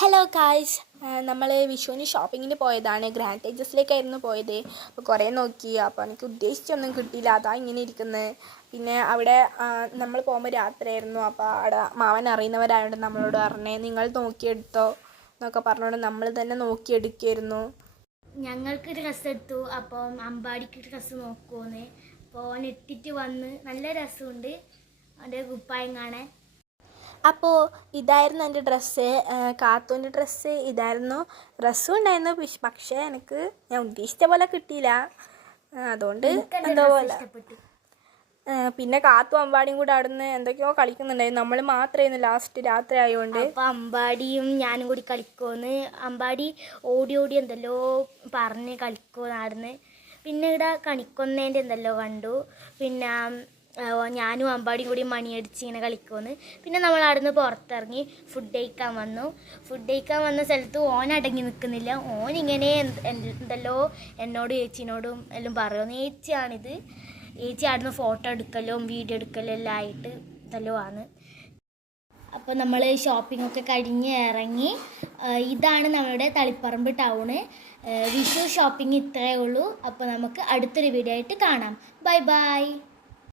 Hello guys, നമ്മൾ വിഷുവിന് ഷോപ്പിങ്ങിന് പോയതാണ്. ഗ്രാൻഡ് തേജസിലേക്കായിരുന്നു പോയത്. അപ്പോൾ കുറേ നോക്കി, അപ്പോൾ എനിക്ക് ഉദ്ദേശിച്ചൊന്നും കിട്ടിയില്ല. അതാ ഇങ്ങനെ ഇരിക്കുന്നത്. പിന്നെ അവിടെ നമ്മൾ പോകുമ്പോൾ രാത്രിയായിരുന്നു. അപ്പോൾ അവിടെ മാവൻ അറിയുന്നവരായതുകൊണ്ട് നമ്മളോട് പറഞ്ഞേ നിങ്ങൾ നോക്കിയെടുത്തോ എന്നൊക്കെ പറഞ്ഞുകൊണ്ട് നമ്മൾ തന്നെ നോക്കിയെടുക്കായിരുന്നു. ഞങ്ങൾക്ക് ഡ്രസ്സ് എടുത്തു. അപ്പം അമ്പാടിക്ക് ഡ്രസ്സ് നോക്കുമെന്ന്. അപ്പോൾ നെറ്റിട്ട് വന്ന് നല്ല രസമുണ്ട് അതിൻ്റെ കുപ്പായം കാണാൻ. അപ്പോൾ ഇതായിരുന്നു എൻ്റെ ഡ്രസ്സ്. കാത്തൂൻ്റെ ഡ്രസ്സ് ഇതായിരുന്നു. ഡ്രസ്സും ഉണ്ടായിരുന്നു, പക്ഷേ എനിക്ക് ഞാൻ ഉദ്ദേശിച്ച പോലെ കിട്ടിയില്ല. അതുകൊണ്ട് എന്തോ പോലെ. പിന്നെ കാത്തു അമ്പാടിയും കൂടെ അവിടെ നിന്ന് എന്തൊക്കെയോ കളിക്കുന്നുണ്ടായിരുന്നു. നമ്മൾ മാത്രമായിരുന്നു ലാസ്റ്റ് രാത്രി ആയതുകൊണ്ട്. അപ്പോൾ അമ്പാടിയും ഞാനും കൂടി കളിക്കുമെന്ന്. അമ്പാടി ഓടി ഓടി എന്തല്ലോ പറഞ്ഞ് കളിക്കുമെന്നായിരുന്നു. പിന്നെ ഇവിടെ കണിക്കൊന്നേൻ്റെ എന്തെല്ലോ കണ്ടു. പിന്നെ ഞാനും അമ്പാടിയും കൂടി മണിയടിച്ച് ഇങ്ങനെ കളിക്കുമെന്ന്. പിന്നെ നമ്മൾ അവിടെ നിന്ന് പുറത്തിറങ്ങി ഫുഡ് കഴിക്കാൻ വന്നു. ഫുഡ് കഴിക്കാൻ വന്ന സ്ഥലത്ത് ഓൻ അടങ്ങി നിൽക്കുന്നില്ല. ഓനിങ്ങനെ എന്തല്ലോ എന്നോടും ചേച്ചീനോടും എല്ലാം പറയുന്നു. ചേച്ചിയാണിത്. ചേച്ചി അവിടുന്ന് ഫോട്ടോ എടുക്കലും വീഡിയോ എടുക്കലും എല്ലാം ആയിട്ട് ഇതെല്ലോ ആണ്. അപ്പോൾ നമ്മൾ ഷോപ്പിങ്ങൊക്കെ കഴിഞ്ഞ് ഇറങ്ങി. ഇതാണ് നമ്മുടെ തളിപ്പറമ്പ് ടൗണ്. വിഷു ഷോപ്പിംഗ് ഇത്രയേ ഉള്ളൂ. അപ്പോൾ നമുക്ക് അടുത്തൊരു വീഡിയോ ആയിട്ട് കാണാം. Bye bye.